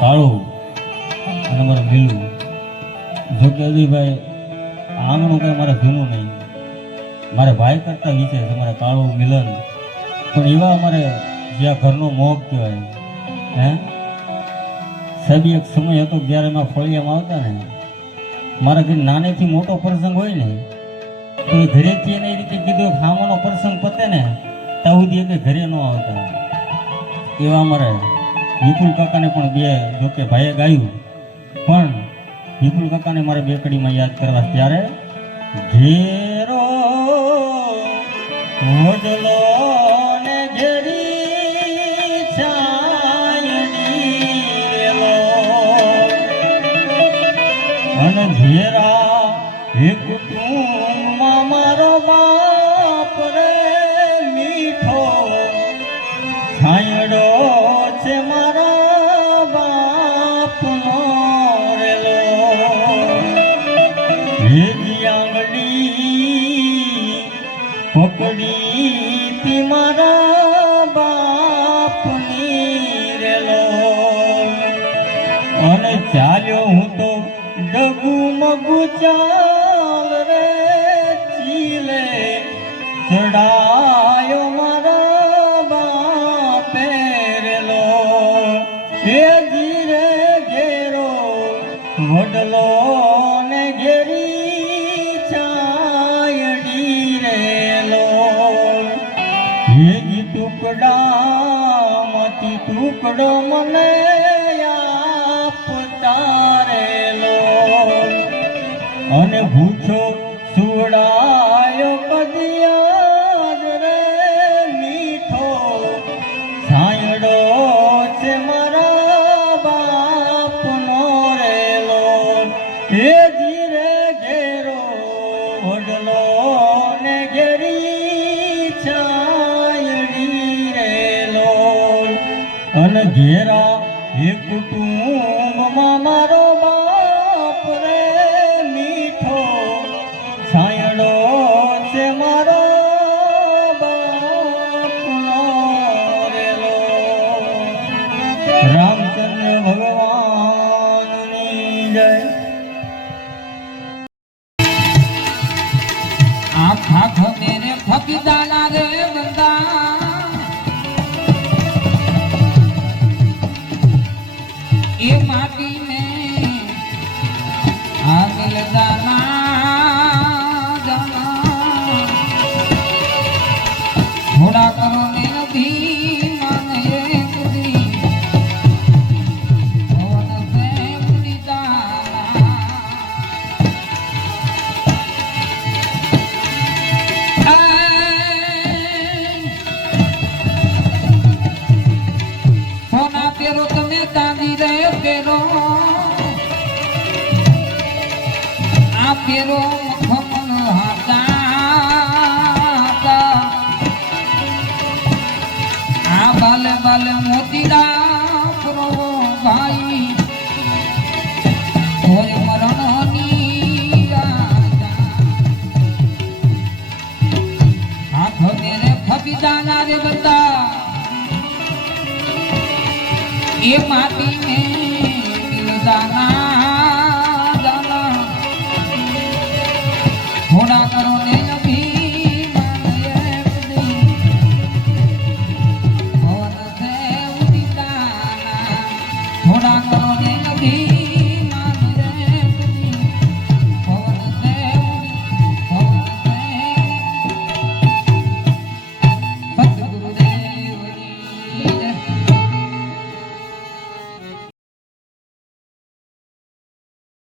કાળું અને મારું લીલું. જોકે અજયભાઈ, આંગણું કંઈ મારે જૂનું નહીં. મારે ભાઈ કરતા વિશે છે મારે કાળું મિલન. પણ એવા અમારે જે આ ઘરનો મોગ કહેવાય, હે? સાહેબ, એક સમય હતો જ્યારે એમાં ફળિયામાં આવતા ને, મારા ઘરે નાનેથી મોટો પ્રસંગ હોય ને, તો એ ઘરેથી એને રીતે કીધું ખાવાનો પ્રસંગ પતે ને, ત્યાં સુધી ઘરે ન આવતા. એવા અમારે વિપુલ કાકાને પણ બે જોકે ભાઈએ ગાયું પણ વિપુલ કાકાને મારે બે કડીમાં યાદ કરવા ત્યારે ઘેરો હોડલો ને ઘેરી રેલો. અન ઘેરા હે કુટુંબમાં મારો બાપ રે મીઠો છાંયડો ભેગી આંગળી પકડી તી મારા બાપની રેલો. અને ચાલ્યો હું તો ડગુ મગુ ચાલ રે ચીલે. ચડાયો મારા બાપે રેલો. એ ઘેરો વડલો ટુકડો મને આપતા રેલો અને ભૂખ્યો અને ઘેરા એ કુટુંબમાં મારો બાપ રે મીઠો. સાયડો છે મારો રામચંદ્ર ભગવાનની જય. આખા ખમે રે પેરો તમે ચાંદી રહ્યો ફેરો. આ ફેરો મખમલ હતા આ બાલે બાલે મોતીડા પ્રો ભાઈ. હોય મરણની. હાથ મેરે ફબીદાના રે બધા એ માટી ને